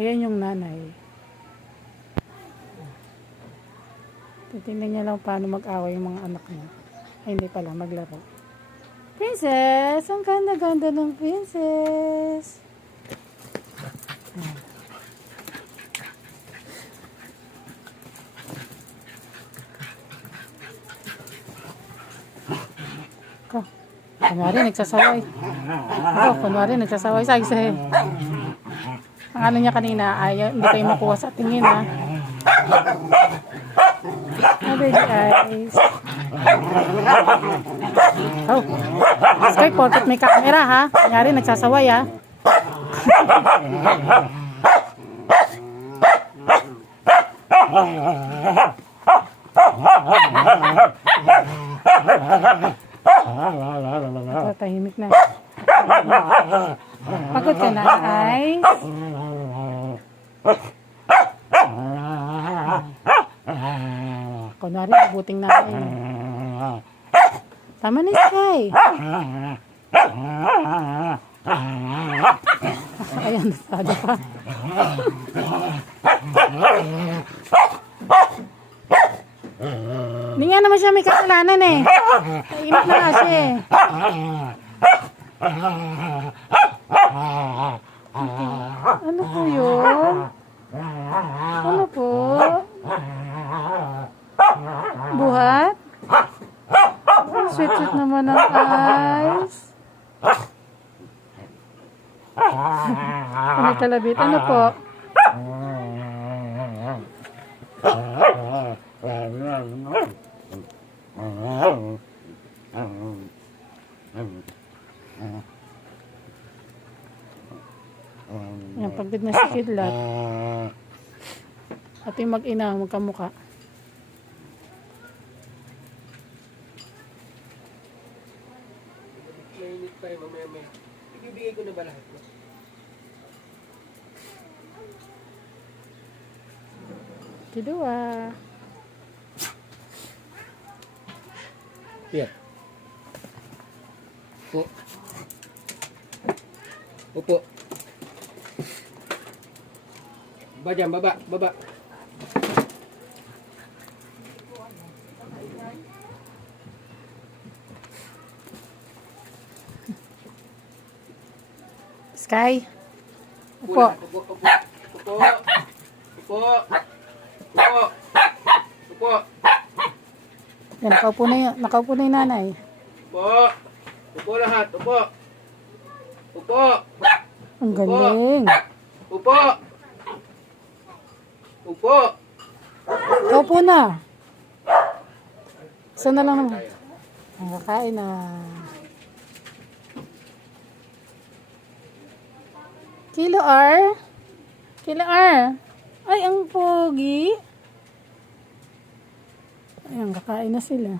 Ayan yung nanay. Titingnan niya lang paano mag-away yung mga anak niya. Ay, hindi pala, maglaro. Princess! Ang ganda-ganda ng princess! Ko. Kunwari, nagsasaway. Kunwari, nagsasaway sa isa. Ang ano niya kanina, ayaw, hindi kayo makuha sa tingin, ha? Oh, baby eyes. Oh. Sky, porket may camera, ha? Kunyari, nagsasaway, ha? Tahimik na. Pagod ka na, ay? Kunwari, mabuting nanay. Tama na, Sky. Ayan, nasado pa. Hindi nga naman siya may kasalanan eh. Init na nga siya eh. Ano po yun? Ano po? Buhat? Sweet-sweet naman ang eyes. Ano talabit? Ano po? Yan, pagod na si Kidlat. At yung mag-ina, magkamukha. Mainit pa rin, mamaya may. Ibibigay ko na ba lahat? Kidua. Yeah. Upo. Upo. Baba dyan, baba, baba. Sky. Upo. Upo, upo, upo. Upo. Upo. Upo. Yan, nakaupo na yung nanay. Upo. Upo lahat, upo. Upo. Ang galing. Upo. Upo. Upo na. Isa na lang naman. Ang kakain na. Kilo R. Kilo R. Ay, ang pogi. Ayan, kakain na sila.